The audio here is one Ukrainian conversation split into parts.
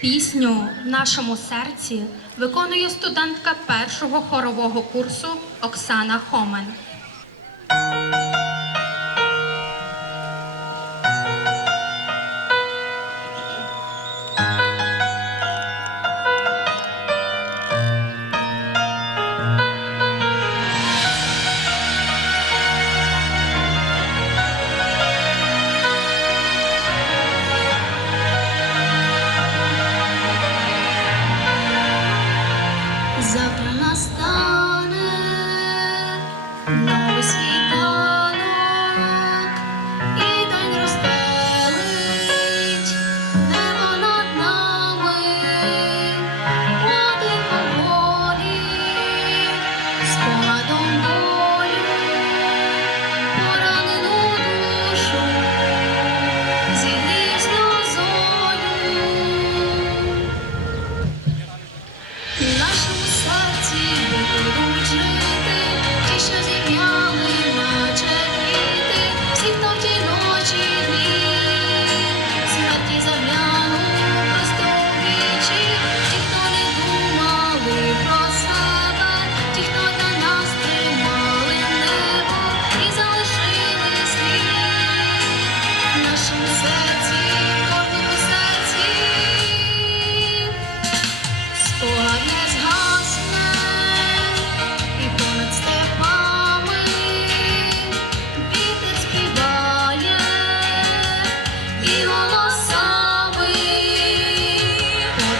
Пісню в нашому серці виконує студентка першого хорового курсу Оксана Хомен.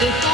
the